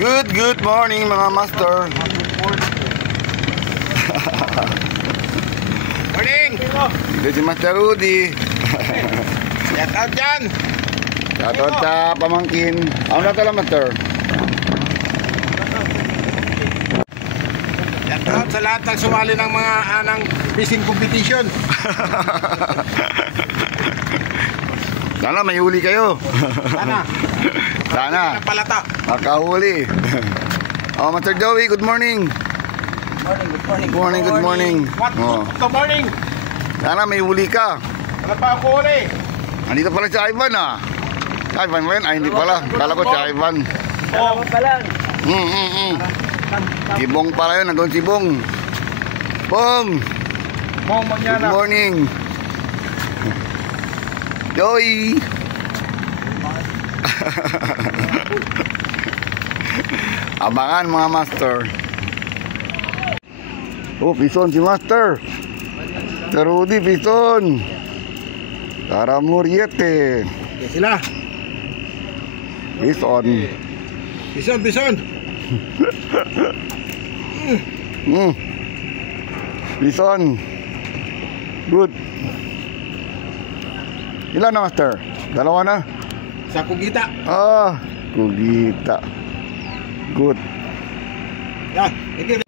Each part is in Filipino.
Good morning mga master. Morning! Ito si Master Rudy. Shout out dyan! Shoutout sa pamangkin. Ano na tala master? Shout out sa lahat ng sumali ng mga anang fishing competition. Sana may huli kayo. Sana. Sana. Palata. Makahuli. Oh, Master Joey, good morning. Good morning. What? Oh. Good morning. Sana may huli ka. Wala pa ako uli. Andito pala si Ivan ah. Ivan ba yun? Ay, hindi pala. Kala ko si Ivan. Oh, Si Bong pala yun. Nandun si Bong. Bong! Mong Good mangyana. morning. Joey! Abangan mga master. Oh, pison si master. Terudi pison. Tara Muriete. Okay, sila. Pison. Bison. Pison. Good. Ilan na master? Dalawa na? Sa Kugita. Ah, Kugita. Good. Yan. Thank you.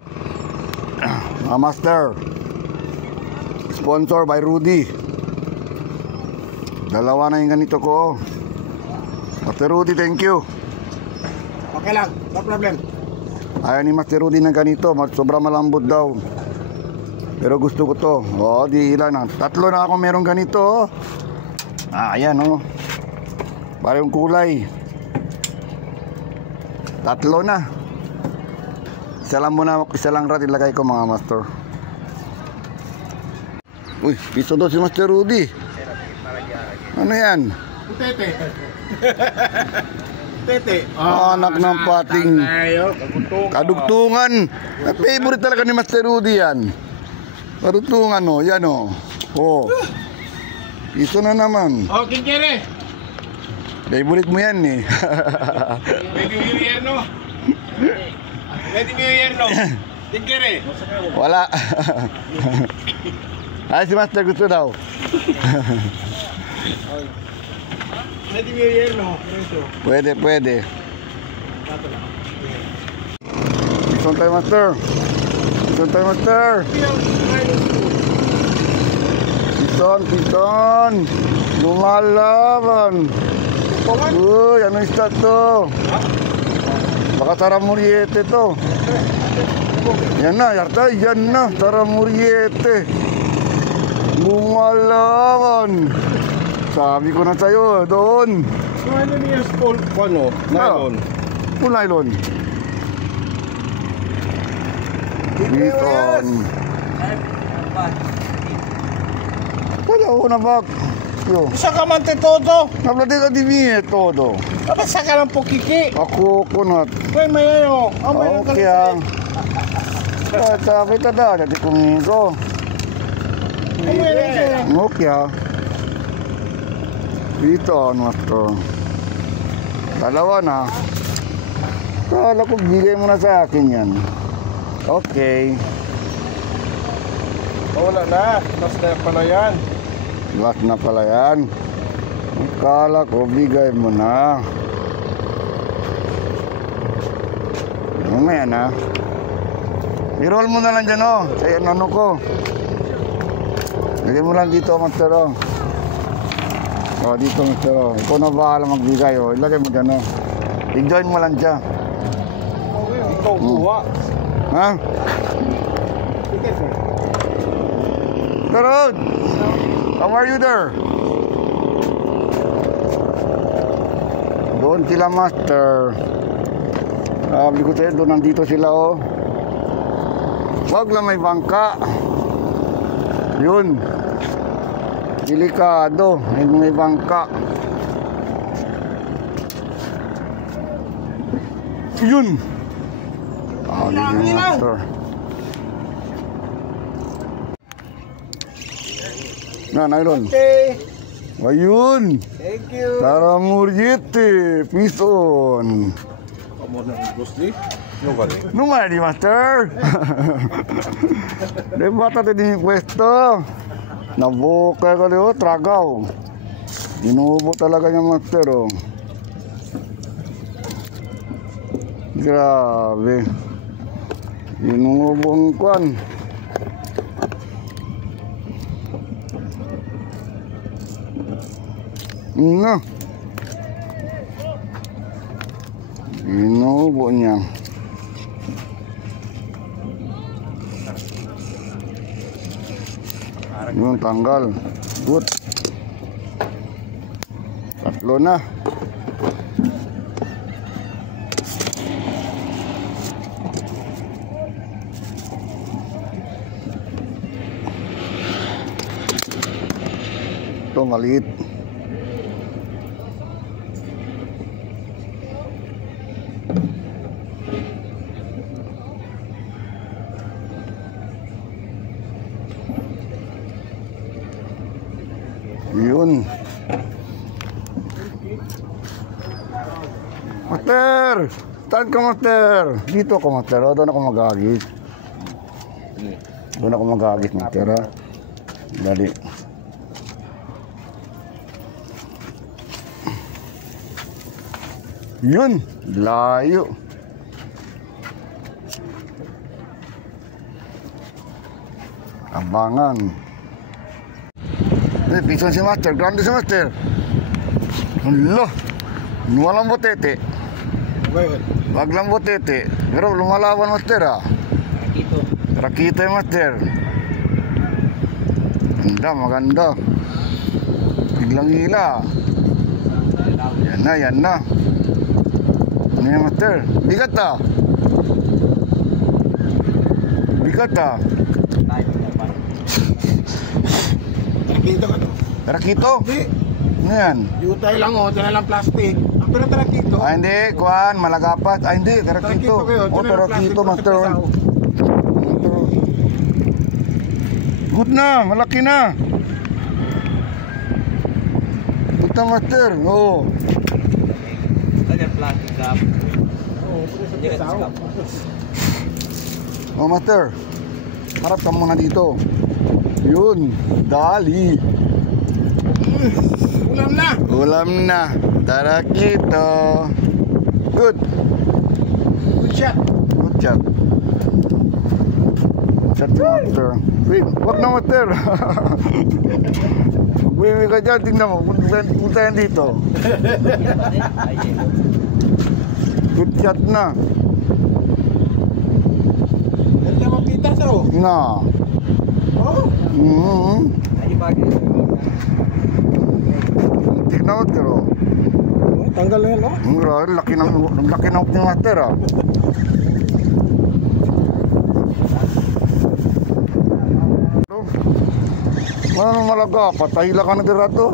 Mga master. Sponsor by Rudy. Dalawa na yung ganito ko. Master Rudy, thank you. Okay lang. No problem. Ayaw ni Master Rudy ng ganito. Sobrang malambot daw. Pero gusto ko to. Oo, di ilan na. Tatlo na ako merong ganito. Oh. Ah, ayan oh. Para yung kulay. Tatlo na. Isa lang muna, isa lang rat ilagay ko mga master. Uy, piso daw si Master Rudy. Ano yan? Tete. Tete. Anak ng pating kadugtungan. Favorite talaga ni Master Rudy yan. Kadugtungan oh, yan oh. Oh. Piso na naman. Oh, kinkere. Favorite mo yan eh. Ready New Year, no? Ready New Year, no? Kinkere. Wala. Ay, si Master gusto daw. Ready New Year, no? Pwede. Pison tayo Master. Pison. Lumalaban. Uy, ano isda to? Baka Tara Muriete to. Yan na, Yarta, yan na, Tara Muriete. Lumalaban. Sabi ko na sa'yo, doon. Ano niya spool? Ano? Nylon. Full nylon. Pison. Wala ko na bag. Yo. Sa ka man te todo. Nablade ka di miye todo. Dapat sa ka lang po kiki. Ako kunat. May mayayo. Okay ah. Sabi ta da, dati kumigo. Okay ah. Dito ano to. Dalawa na. Kala ko bigay mo na sa akin yan. Okay. Wala na. Basta pala yan. Last na pala yan. Kala ko bigay mo na. Mamaya na. I-roll mo na lang dyan oh. Sa yan ano ko. Lagay mo lang dito master oh. Oh dito master oh. Ikaw na bahala magbigay oh. Ilagay mo dyan oh. I-join mo lang dyan. Ikaw buwa. Ha? Tarod! How are you there? Doon sila master. Sabi ko sa'yo, doon nandito sila oh. Wag lang may bangka. Yun. Delikado. May bangka. Yun. Ah, yun master. Na, nylon. Okay. Ayun. Thank you. Tara Muriete, pison. Kamu ng Ghostly? No, vale. Numero di master. Di bata din yung pwesto. Nabuka ko liyo, tragaw. Inubo talaga niya master, oh. Grabe. Inubo ang kwan. No. Inubo niya. Yung tanggal. Good. Tatlo na. Ito maliit. Yun. Master! Saan ka, master? Dito ako, master. O, doon ako mag-agis. Doon ako mag-agis, master. Ha? Dali. Yun. Layo. Abangan. Pisan si master. Grande si master. Allah. Walang butete. Wag lang butete. Pero lumalaban, master, ha? Rakito yung master. Ganda, maganda. Biglang hila. Yan na, yan na. Ano yung master? Bigat, ha? Bigat, ha? Tarakito ka to. Tarakito? Hindi. Ano yan? Yutay lang o, dyan lang plastic. Ang pero tarakito. Ah, hindi. Kuhan, malagapat. Ah, hindi. Tarakito. kayo. Oh, tarakito, master. Good na. Malaki na. Good na, master. Oo. Kanya plastic cup. Oh, master. Harap ka muna dito. Yun. Dali. Ulam na. Ulam na. Tarakito. Good. Good shot. Good job. Shot yung master. Wait, wag na, master. Magwiwi ka dyan. Tingnan mo. Punta yan dito. Good shot na. Yan lang makita sa o. Na. Oh. Tingnan mo, master, oh. Tanggal na yan, no? Ang grabe, laki ng hook ni master, ah. Ano malaga? Patahila ka na dirato.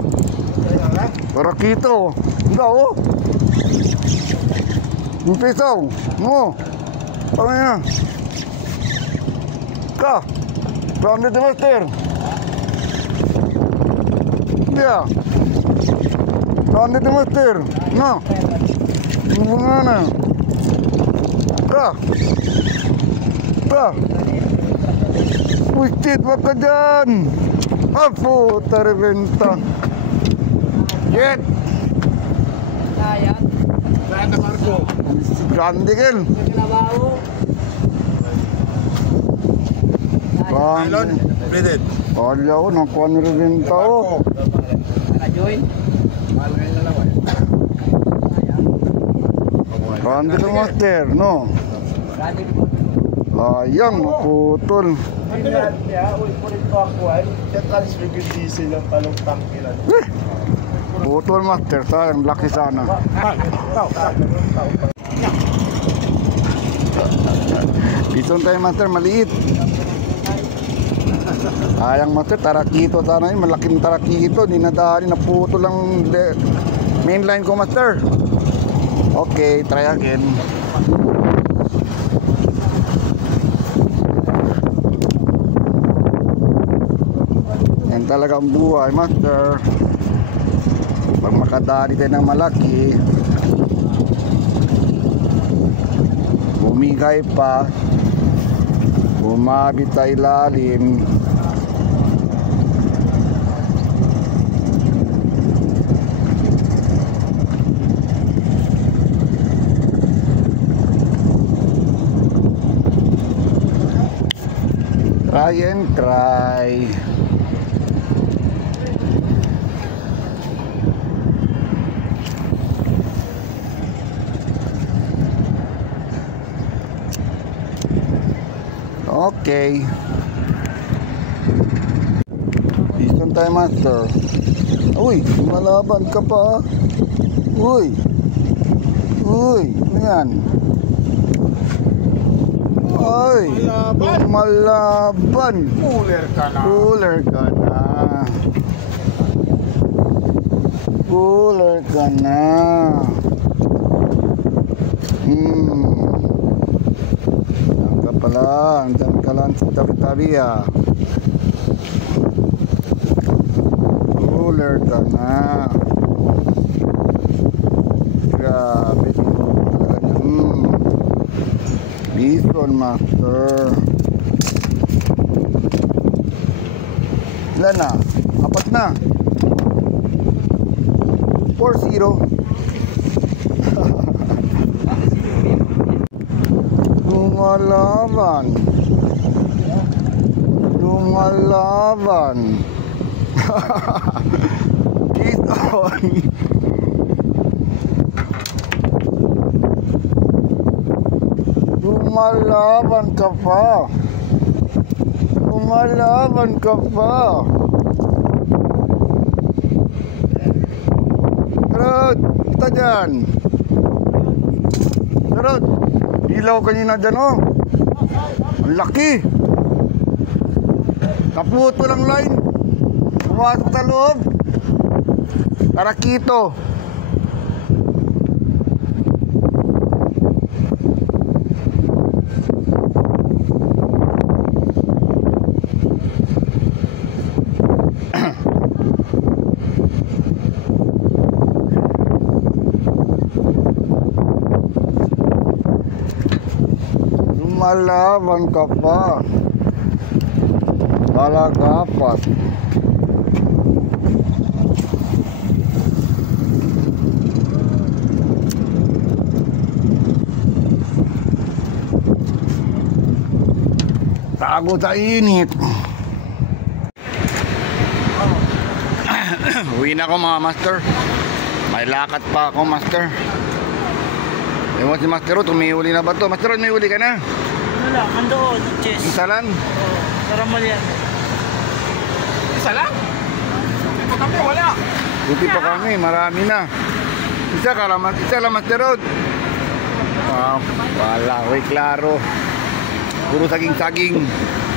Tarakito. Hindi, oh. Yung pisaw. No. Tama na. Ka. Grounded the master. Hindi, ah. Grounded the master. No. Hindi nga na. Ka. Ka. Uy, shit, wag ka dyan. Apo, tarebenta. Jet. Sayang. Saan na Marco? Grande, Kel. Nylon. Braided. Kala ko, nakuha ni rebenta, oh. Naka-join. Mahal ngayon na lang, eh. Grande ka, master, no? Ayang, naputol. Putol, master, sayang, laki sana. Bison tayo, master, maliit. Ayang, master, tarakito sana yun, malaking tarakito. Di nadali, naputol lang mainline ko, master. Okay, try again. Yan talaga ang buhay, master. Pag makadali tayo ng malaki, Umigay pa. Umabit sa ilalim. Try and try. Okay. Piston tayo, master. Uy, malaban ka pa. Uy. Uy, ano yan? Ay, malaban. Cooler ka na. Cooler ka na. Cooler ka na. Diyan ka pala. Diyan ka lang sa tabi-tabi ah. Cooler ka na. Grabe. Piston master. Ilan na? Apat na. 4-0. Lumalaban. Lumalaban. Piston. Lumalaban ka pa. Lumalaban ka pa. Rod, kita dyan. Rod, ilaw kanina dyan oh. Ang laki. Kaputo lang line. Pumasok sa loob. Tarakito. Lumalaban ka pa. Balagapat. Tago sa init. Uwi na ako mga master. May lakad pa ako master. Ewan si Master Rod, umihuli na ba to? Master Rod, may huli ka na? Wala, andoon, chest. Isa lang? Oo, taramal yan. Isa lang? Ito kami, wala. Buti pa kami, marami na. Isa lang Master Rod. Wow, wala, uy, klaro. Puro saging-saging.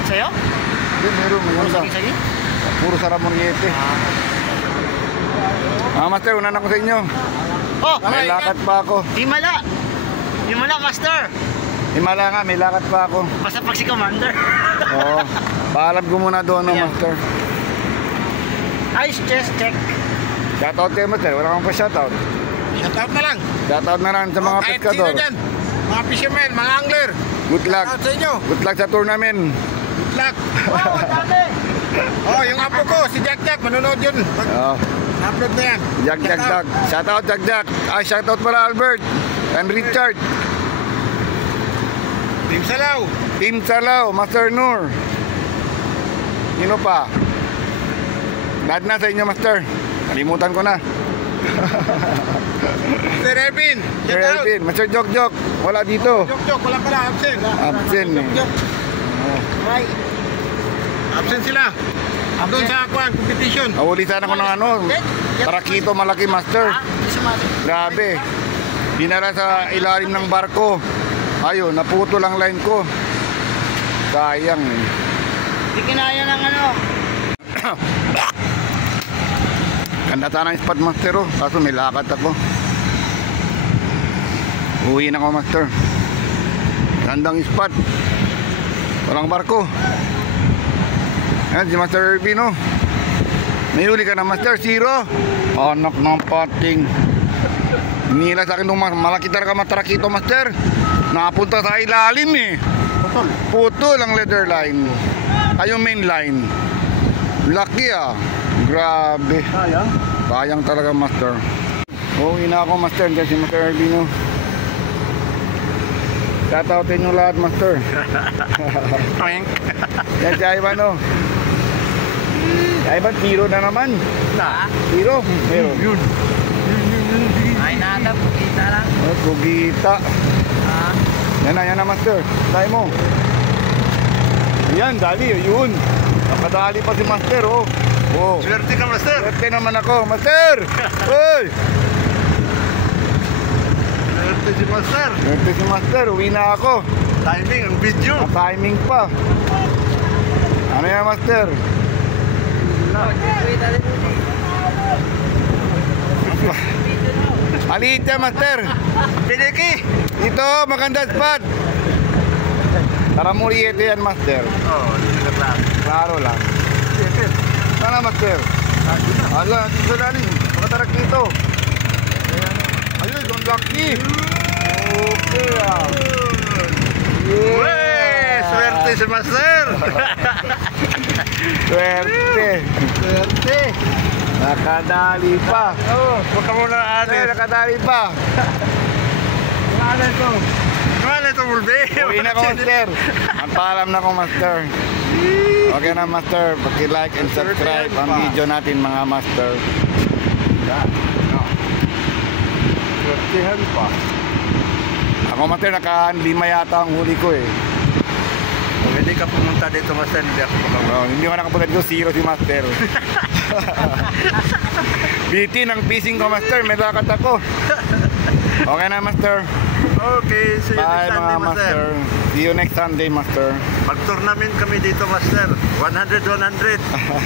Sa'yo? Hindi, meron, maganda. Saging-saging? Puro saramuriete. Master, unan ako sa inyo. Oh, May lakad pa ako. Himala! Himala, master! Himala nga, may lakad pa ako. Basta pag si commander. Oo, paalam ko muna doon, Yeah. Master. Ice chest check. Shoutout kayo, Master. Wala kang pa shoutout. Shout out na lang. Shoutout na lang sa mga Kahit pescador. sino dyan. Mga fishermen, mga angler. Good luck. Shout out sa inyo. Good luck sa tournament. Good luck. Wow, ang dami! Oh, yung apo ko, si Jack Jack, manonood yun. Oh, Upload na yan. Jack. Shoutout Jack. Ay, shoutout pala Albert and Richard. Team Salaw. Team Salaw, Master Nur. Sino pa? Lahat na sa inyo, Master. Kalimutan ko na. Sir Ervin. Sir Shout out. Elvin, Master Jok. Wala dito. Jok, wala pala, absent. Absent eh. Jok. Right. Absent sila. Doon sa Aquan competition. Nawuli sana ko ng ano. Tarakito malaki, Master. Grabe. Dinala sa ilalim ng barko. Ayun, naputo lang line ko. Sayang eh. Hindi kinaya ng ano. Ganda sana ang spot, Master oh. Kaso may lakad ako. Uwi na ako, Master. Gandang spot. Walang barko. Ayan si Master Irvin oh. May huli ka na, Master. 0. Anak ng pating. Hinila sa akin nung malaki talaga matrakito, master. Napunta sa ilalim eh. Putol ang leather line. Ay, yung main line. Laki ah. Grabe. Sayang. Sayang talaga, master. Uwi na ako, master. Diyan si Master Ervino. Shoutoutin nyo lahat, master. Yan si Ivan, oh. Si Ivan, zero na naman. Ha? Zero. Meron. Yun. Ay, nada. Pugita lang. Oh, Pugita. Ha? Yan na, master. Dali mo. Yan, dali. Yun. Nakadali pa si master, oh. Oh. Swerte ka, master. Swerte naman ako, master. Uy. Swerte si master. Swerte si master. Uwi na ako. Timing ang video. Timing pa. Ano yan, master? Pugita din mo. Maliit yan, master. Piniki. Dito, maganda spot. Tara muli ito yan, master. Oh, dito lang. Klaro lang. Sana, master. Ala, dito na rin. Makatarak dito. Ayun, don't lucky. Okay, ah. Wey, swerte si master. Swerte. Swerte. Nakadali pa. Oh, huwag ka muna Ay, ate. nakadali pa. Ano ito? Ano ito, Mulbe? Uwi na ko, master. Ang paalam na ko, master. Okay na, master. Paki-like and subscribe ang video natin, mga master. Swertihan pa. Ako, master, naka-5 yata ang huli ko eh. Kung hindi ka pumunta dito, master, hindi ako pumunta. Oh, hindi ko nakapunta dito, zero si master. Biti ng fishing ko, master. May lakad ako. Okay na, master. Okay, see you Bye, next mga Sunday, master. master. See you next Sunday, master. Mag-tournament kami dito, master. 100-100.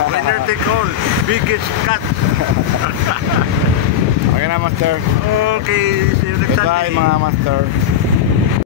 Winner take all. Biggest cut. Okay na, master. Okay, see you next Goodbye, Sunday. mga master.